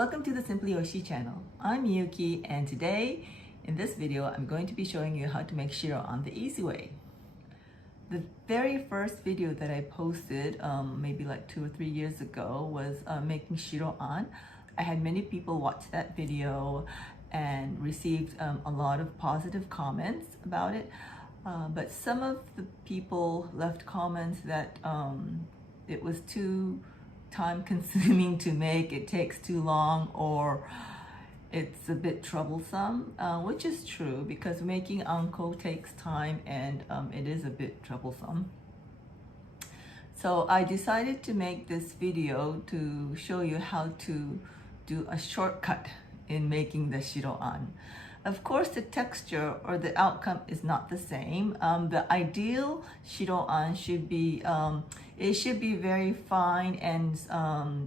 Welcome to the Simply Oshi channel. I'm Yuki, and today in this video I'm going to be showing you how to make shiro-an the easy way. The very first video that I posted maybe like 2 or 3 years ago was making shiro-an. I had many people watch that video and received a lot of positive comments about it, but some of the people left comments that it was too time consuming to make, it takes too long, or it's a bit troublesome, which is true because making anko takes time and it is a bit troublesome. So I decided to make this video to show you how to do a shortcut in making the shiro-an. Of course, the texture or the outcome is not the same. The ideal shiro-an should be, it should be very fine and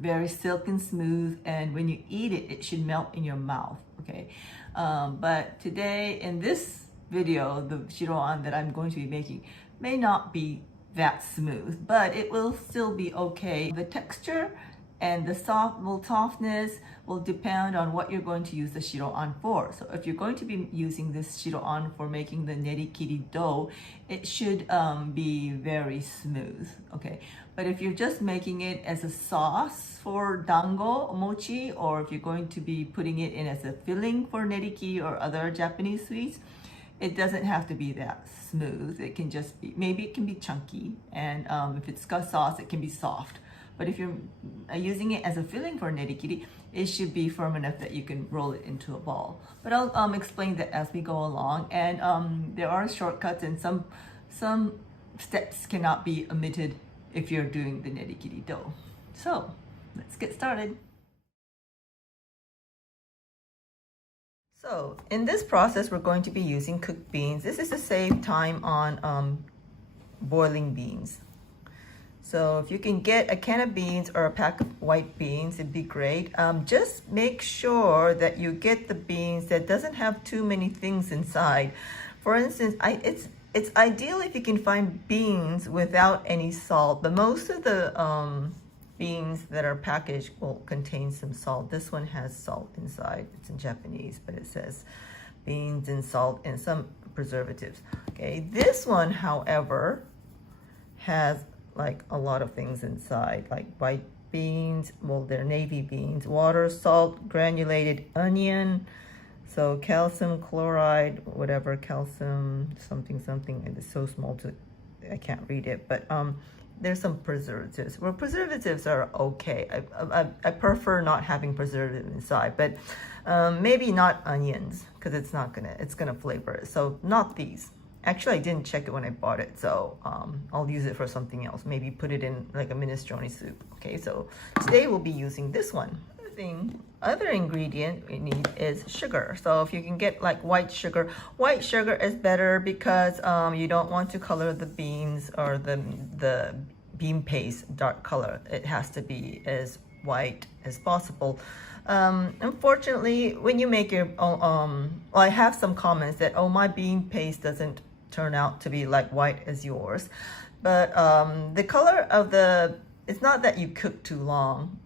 very silk and smooth, and when you eat it, it should melt in your mouth, okay? But today, in this video, the shiro-an that I'm going to be making may not be that smooth, but it will still be okay. The texture and the softness will depend on what you're going to use the shiro-an for. So if you're going to be using this shiro-an for making the nerikiri dough, it should be very smooth, okay? But if you're just making it as a sauce for dango, mochi, or if you're going to be putting it in as a filling for nerikiri or other Japanese sweets, it doesn't have to be that smooth. It can just be, maybe it can be chunky, and if it's got sauce, it can be soft. But if you're using it as a filling for nerikiri, it should be firm enough that you can roll it into a ball. But I'll explain that as we go along. And there are shortcuts, and some steps cannot be omitted if you're doing the nerikiri dough. So let's get started. So in this process, we're going to be using cooked beans. This is to save time on boiling beans. So if you can get a can of beans or a pack of white beans, it'd be great. Just make sure that you get the beans that doesn't have too many things inside. For instance, it's ideal if you can find beans without any salt, but most of the beans that are packaged will contain some salt. This one has salt inside. It's in Japanese, but it says beans and salt and some preservatives. Okay, this one, however, has like a lot of things inside, like white beans, well, they're navy beans, water, salt, granulated onion, so calcium chloride, whatever, calcium something, and it's so small to, I can't read it, but there's some preservatives. Well, preservatives are okay. I prefer not having preservative inside, but maybe not onions, because it's gonna flavor it, so not these. Actually, I didn't check it when I bought it, so I'll use it for something else. Maybe put it in like a minestrone soup. Okay, so today we'll be using this one. Other ingredient we need is sugar. So if you can get like white sugar is better because you don't want to color the beans or the bean paste dark color. It has to be as white as possible. Unfortunately, when you make your well, I have some comments that, oh, my bean paste doesn't turn out to be like white as yours, but the color of it's not that you cook too long.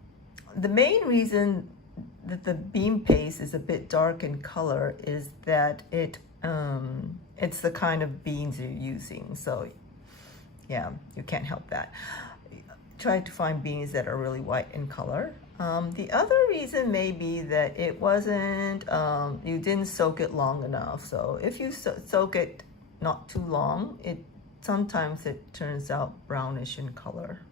The main reason that the bean paste is a bit dark in color is that it's the kind of beans you're using. So yeah, you can't help that. Try to find beans that are really white in color. The other reason may be that it wasn't, you didn't soak it long enough. So if you soak it not too long, sometimes it turns out brownish in color.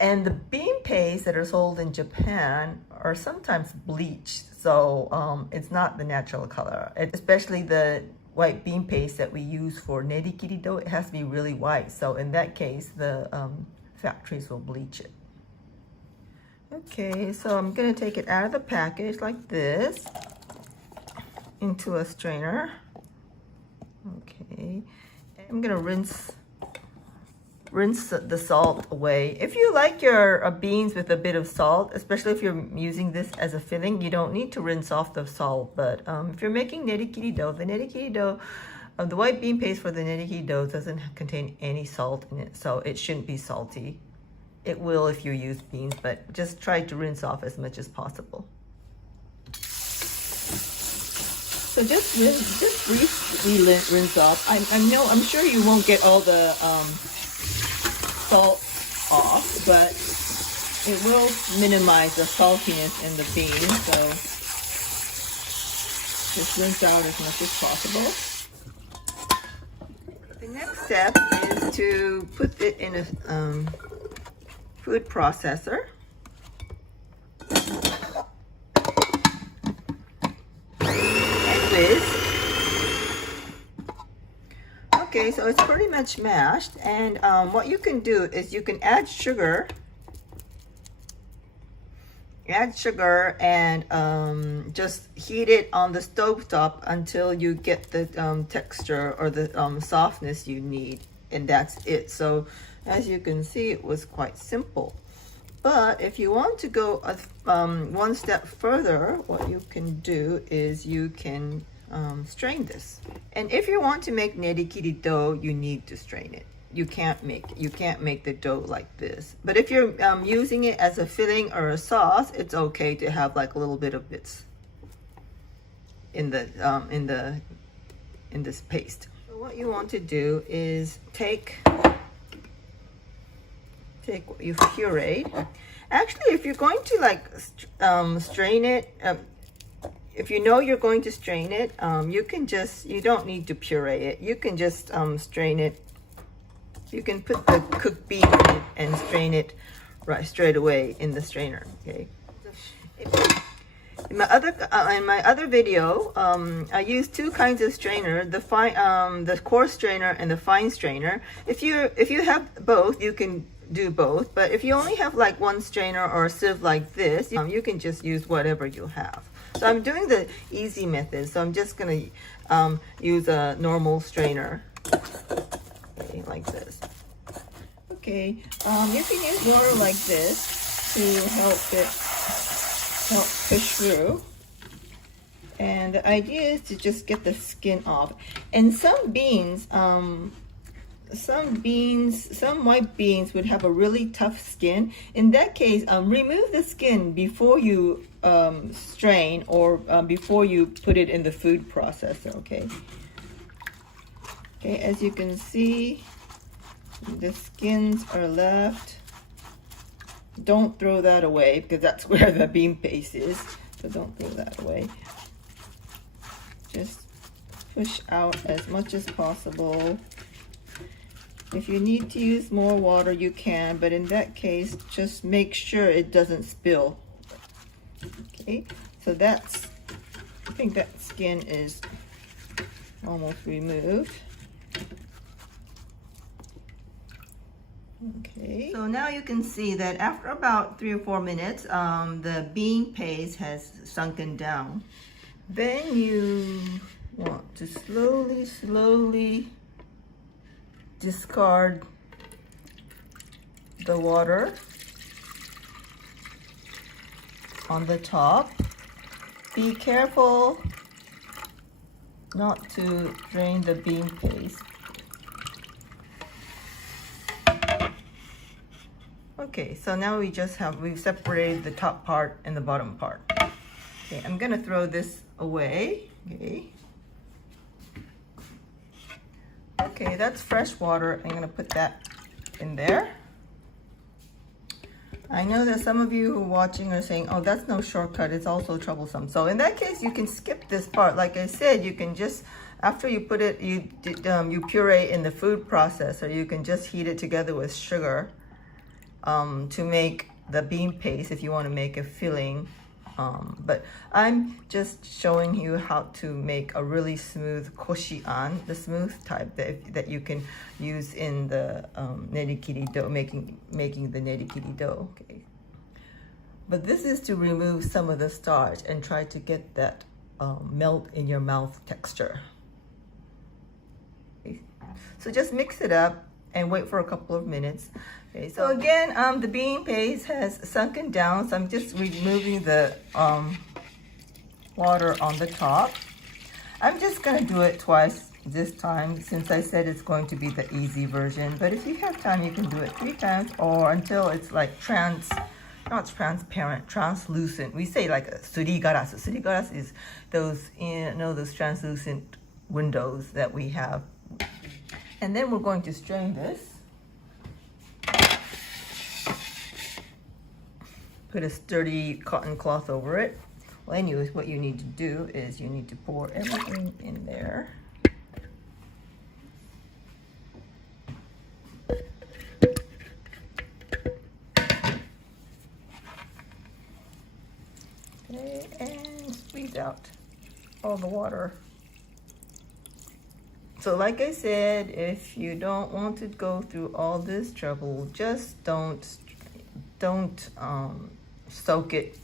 And the bean paste that are sold in Japan are sometimes bleached, so it's not the natural color. Especially the white bean paste that we use for nerikiri dough, it has to be really white. So in that case, the factories will bleach it. Okay, so I'm gonna take it out of the package like this into a strainer. Okay, I'm gonna rinse the salt away. If you like your beans with a bit of salt, especially if you're using this as a filling, you don't need to rinse off the salt. But if you're making nerikiri dough, the white bean paste for the nerikiri dough doesn't contain any salt in it, so it shouldn't be salty. It will if you use beans, but just try to rinse off as much as possible. So just briefly rinse off. I'm sure you won't get all the salt off, but it will minimize the saltiness in the beans. So just rinse out as much as possible. The next step is to put it in a food processor. Okay, so it's pretty much mashed, and what you can do is you can add sugar and just heat it on the stovetop until you get the texture or the softness you need, and that's it. So as you can see, it was quite simple. But if you want to go one step further, what you can do is you can strain this. And if you want to make nerikiri dough, you need to strain it. You can't make the dough like this. But if you're using it as a filling or a sauce, it's okay to have like a little bit of bits in this paste. So what you want to do is take what you've pureed. Actually, if you're going to like strain it, if you know you're going to strain it, you don't need to puree it. You can just strain it. You can put the cooked bean in it and strain it right straight away in the strainer. Okay. In my other video, I used two kinds of strainer: the coarse strainer and the fine strainer. If you have both, you can do both. But if you only have like one strainer or a sieve like this, you can just use whatever you have. So I'm doing the easy method. So I'm just gonna use a normal strainer, okay, like this. Okay, you can use water like this to help push through. And the idea is to just get the skin off. And some white beans would have a really tough skin. In that case, remove the skin before you strain or before you put it in the food processor. Okay. Okay, as you can see, the skins are left. Don't throw that away because that's where the bean paste is. So don't throw that away. Just push out as much as possible. If you need to use more water, you can, but in that case, just make sure it doesn't spill. Okay, so I think that skin is almost removed. Okay, so now you can see that after about 3 or 4 minutes, the bean paste has sunken down. Then you want to slowly discard the water on the top. Be careful not to drain the bean paste. Okay, so now we've separated the top part and the bottom part. Okay, I'm gonna throw this away. Okay, that's fresh water. I'm gonna put that in there. I know that some of you who are watching are saying, oh, that's no shortcut, it's also troublesome. So in that case, you can skip this part. Like I said, you can just, after you put it, you puree in the food processor, you can just heat it together with sugar to make the bean paste if you want to make a filling. But I'm just showing you how to make a really smooth koshi-an, the smooth type that you can use in the nerikiri dough, making the nerikiri dough. Okay. But this is to remove some of the starch and try to get that melt in your mouth texture. Okay. So just mix it up and wait for a couple of minutes. Okay, so again, the bean paste has sunken down, so I'm just removing the water on the top. I'm just gonna do it twice this time since I said it's going to be the easy version, but if you have time, you can do it 3 times or until it's like not transparent, translucent. We say like a surigaras. Surigaras is those, those translucent windows that we have. And then we're going to strain this. Put a sturdy cotton cloth over it. Well, anyways, what you need to do is you need to pour everything in there. Okay, and squeeze out all the water. So like I said, if you don't want to go through all this trouble, just don't soak it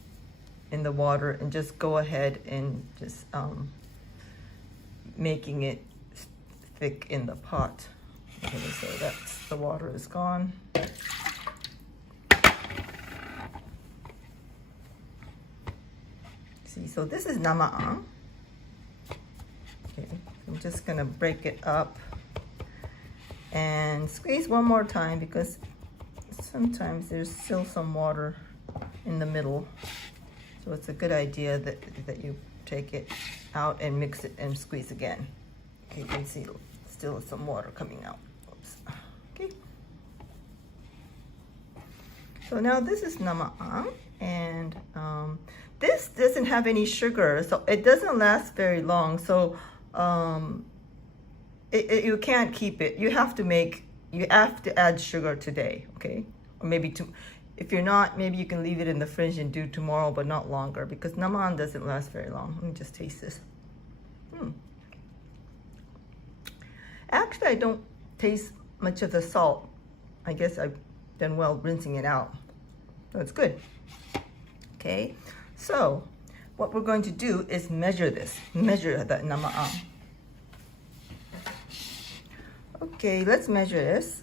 in the water, and just go ahead and just making it thick in the pot. Okay, so that's, the water is gone. See, so this is nama-an. Okay, I'm just gonna break it up and squeeze one more time, because sometimes there's still some water in the middle. So it's a good idea that you take it out and mix it and squeeze again. Okay, you can see still some water coming out. Oops. Okay. So now this is nama-an, and this doesn't have any sugar, so it doesn't last very long. So you can't keep it. You have to add sugar today, okay? Or maybe if you're not, maybe you can leave it in the fridge and do tomorrow, but not longer, because nama-an doesn't last very long. Let me just taste this. Actually, I don't taste much of the salt. I guess I've done well rinsing it out. So it's good. Okay, so what we're going to do is measure the nama-an. Okay, let's measure this.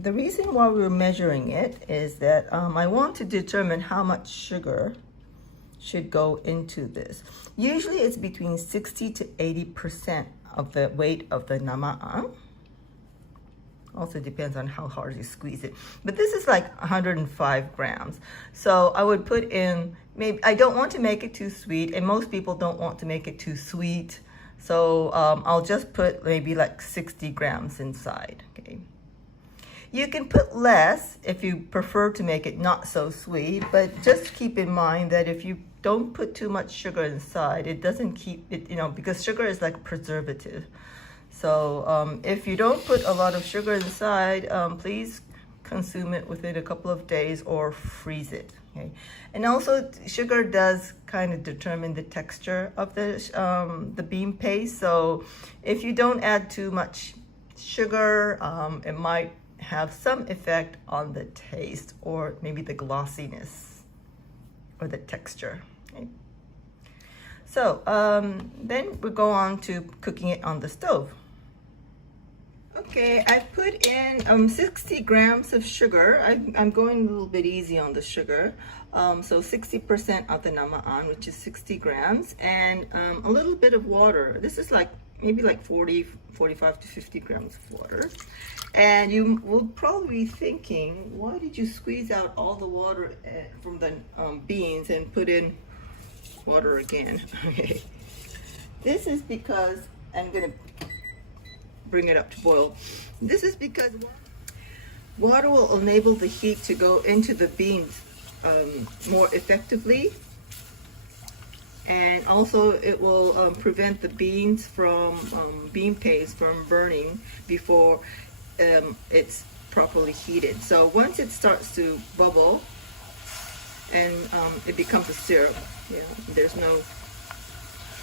The reason why we're measuring it is that I want to determine how much sugar should go into this. Usually it's between 60 to 80% of the weight of the nama-an. Also depends on how hard you squeeze it. But this is like 105 grams. So I would put in, maybe, I don't want to make it too sweet, and most people don't want to make it too sweet. So I'll just put maybe like 60 grams inside, okay? You can put less if you prefer to make it not so sweet, but just keep in mind that if you don't put too much sugar inside, it doesn't keep it, because sugar is like a preservative. So if you don't put a lot of sugar inside, please consume it within a couple of days or freeze it. Okay? And also, sugar does kind of determine the texture of the bean paste. So if you don't add too much sugar, it might have some effect on the taste, or maybe the glossiness or the texture. Okay? So then we go on to cooking it on the stove. Okay, I put in 60 grams of sugar. I'm going a little bit easy on the sugar. So 60% of the nama-an, which is 60 grams, and a little bit of water. This is like maybe like 45 to 50 grams of water. And you will probably be thinking, why did you squeeze out all the water from the beans and put in water again? Okay, this is because I'm gonna bring it up to boil. This is because water will enable the heat to go into the beans more effectively, and also it will prevent the beans from bean paste from burning before it's properly heated. So once it starts to bubble and it becomes a syrup, there's no,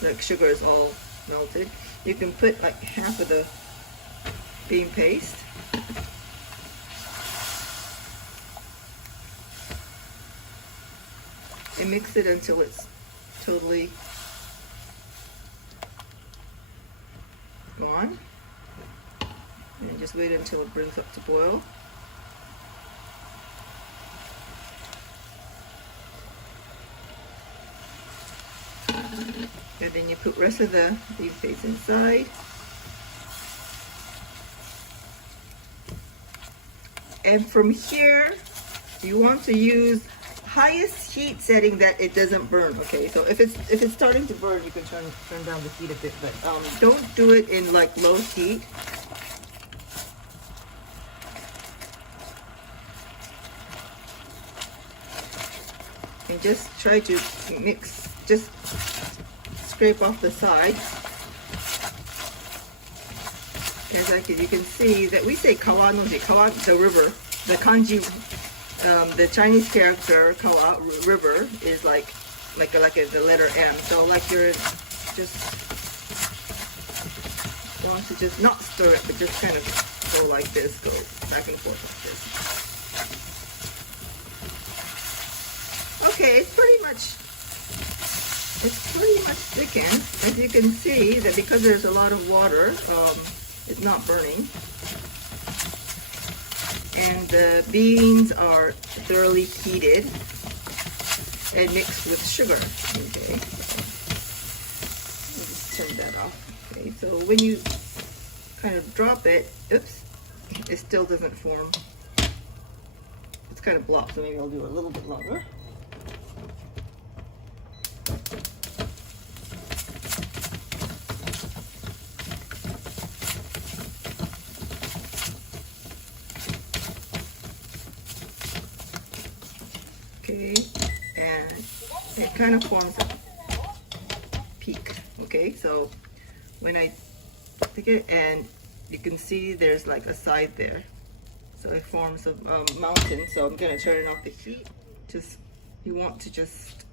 like, sugar is all melted, you can put like half of the bean paste. And mix it until it's totally gone. And just wait until it brings up to boil. And then you put rest of the bean paste inside. And from here, you want to use highest heat setting that it doesn't burn. Okay, so if it's starting to burn, you can turn down the heat a bit, but don't do it in like low heat. And just try to mix, just scrape off the sides. As you can see that we say kawanoji, kawa, the river, the kanji, the Chinese character kawa, river, is like the letter M. So like you're just want to just not stir it, but just kind of go like this, go back and forth like this. Okay, it's pretty much thickened. As you can see, that because there's a lot of water, it's not burning. And the beans are thoroughly heated and mixed with sugar. Okay, I'll just turn that off. Okay, so when you kind of drop it, oops, it still doesn't form. It's kind of blocked, so maybe I'll do a little bit longer. Okay, and it kind of forms a peak. Okay, so when I stick it, and you can see there's like a side there, so it forms a mountain. So I'm gonna turn off the heat. You want to just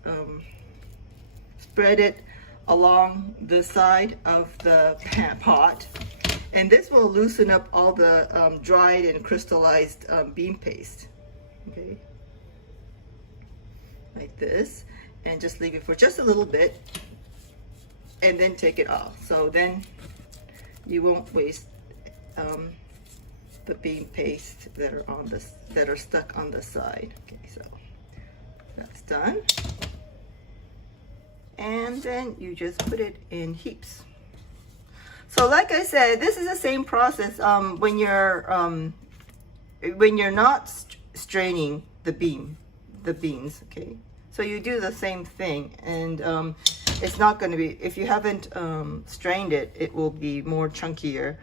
spread it along the side of the pot, and this will loosen up all the dried and crystallized bean paste. Okay, like this, and just leave it for just a little bit and then take it off. So then you won't waste the bean paste that are stuck on the side. Okay, so that's done. And then you just put it in heaps. So like I said, this is the same process when you're not straining the beans. Okay, so you do the same thing, and it's not going to be, if you haven't strained it, it will be more chunkier.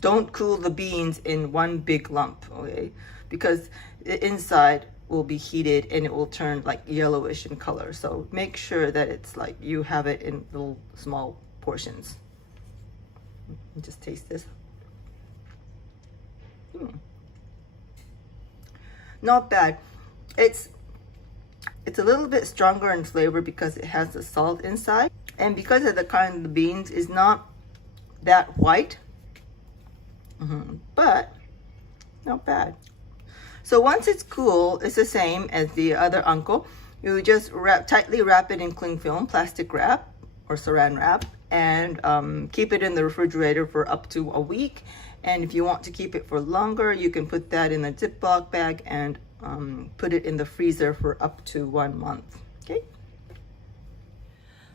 Don't cool the beans in one big lump, okay, because the inside will be heated and it will turn like yellowish in color. So make sure that it's like you have it in little small portions. Just taste this. Not bad. It's a little bit stronger in flavor because it has the salt inside, and because of the kind of the beans is not that white, but not bad. So once it's cool, it's the same as the other uncle. You just tightly wrap it in cling film, plastic wrap or saran wrap, and keep it in the refrigerator for up to a week. And if you want to keep it for longer, you can put that in a Ziploc bag and put it in the freezer for up to 1 month. Okay.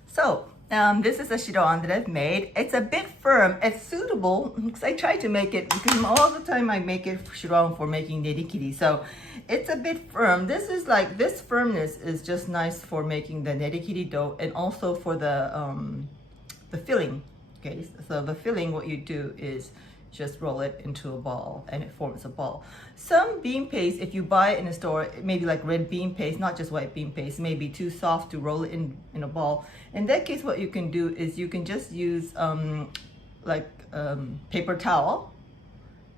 So this is a shiroan that I've made. It's a bit firm. It's suitable because I try to make it, because all the time I make it shiroan for making nerikiri. So it's a bit firm. This is like, this firmness is just nice for making the nerikiri dough, and also for the filling. Okay, so the filling, what you do is just roll it into a ball and it forms a ball. Some bean paste, if you buy it in a store, maybe like red bean paste, not just white bean paste, may be too soft to roll it in a ball. In that case, what you can do is you can just use paper towel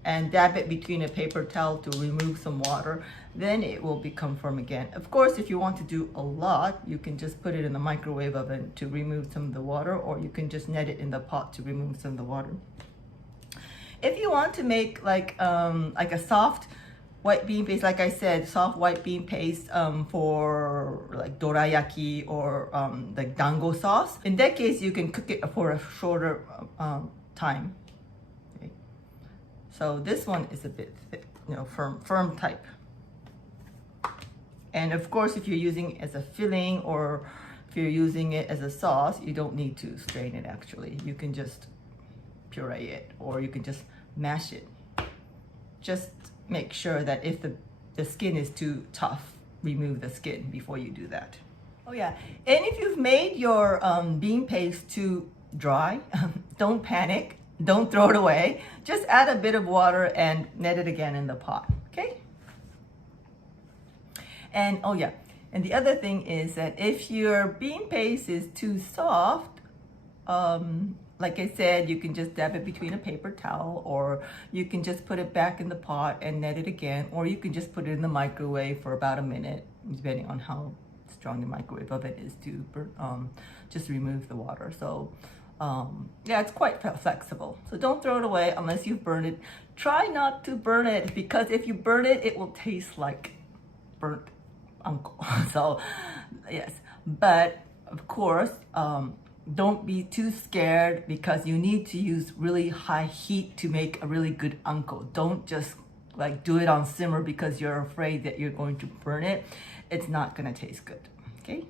and dab it between a paper towel to remove some water. Then it will become firm again. Of course, if you want to do a lot, you can just put it in the microwave oven to remove some of the water, or you can just net it in the pot to remove some of the water. If you want to make like a soft white bean paste, like I said, soft white bean paste for like dorayaki or the dango sauce, in that case you can cook it for a shorter time. Okay. So this one is a bit thick, firm type. And of course, if you're using it as a filling or if you're using it as a sauce, you don't need to strain it actually. You can just puree it, or you can just mash it. Just make sure that if the skin is too tough, remove the skin before you do that. Oh yeah, and if you've made your bean paste too dry, don't panic, don't throw it away. Just add a bit of water and knead it again in the pot, okay? And oh yeah, and the other thing is that if your bean paste is too soft, like I said, you can just dab it between a paper towel, or you can just put it back in the pot and knead it again, or you can just put it in the microwave for about a minute, depending on how strong the microwave oven is to just remove the water. So yeah, it's quite flexible. So don't throw it away unless you've burned it. Try not to burn it, because if you burn it, it will taste like burnt uncle. So yes, but of course, don't be too scared, because you need to use really high heat to make a really good uncle. Don't just like do it on simmer because you're afraid that you're going to burn it. It's not going to taste good, okay?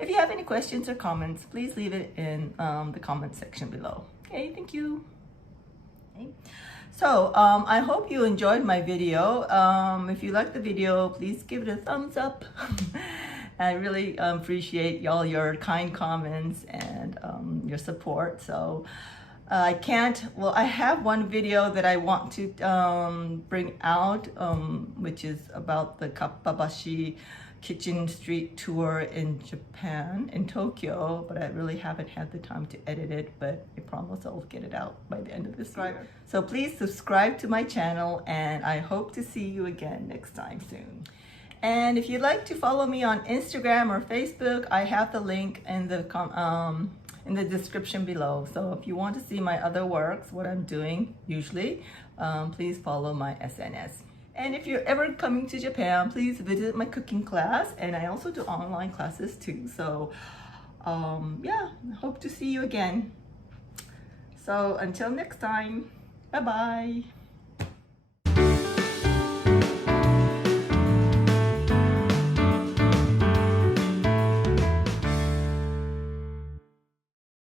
If you have any questions or comments, please leave it in the comment section below. Okay, thank you. Okay. So I hope you enjoyed my video. If you liked the video, please give it a thumbs up. I really appreciate all your kind comments and your support. So I have one video that I want to bring out, which is about the Kappabashi kitchen street tour in Japan, in Tokyo, but I really haven't had the time to edit it, but I promise I'll get it out by the end of this year. So please subscribe to my channel, and I hope to see you again next time soon. And if you'd like to follow me on Instagram or Facebook, I have the link in the description below. So if you want to see my other works, what I'm doing usually, please follow my SNS. And if you're ever coming to Japan, please visit my cooking class, and I also do online classes too. So yeah, hope to see you again. So until next time, bye-bye.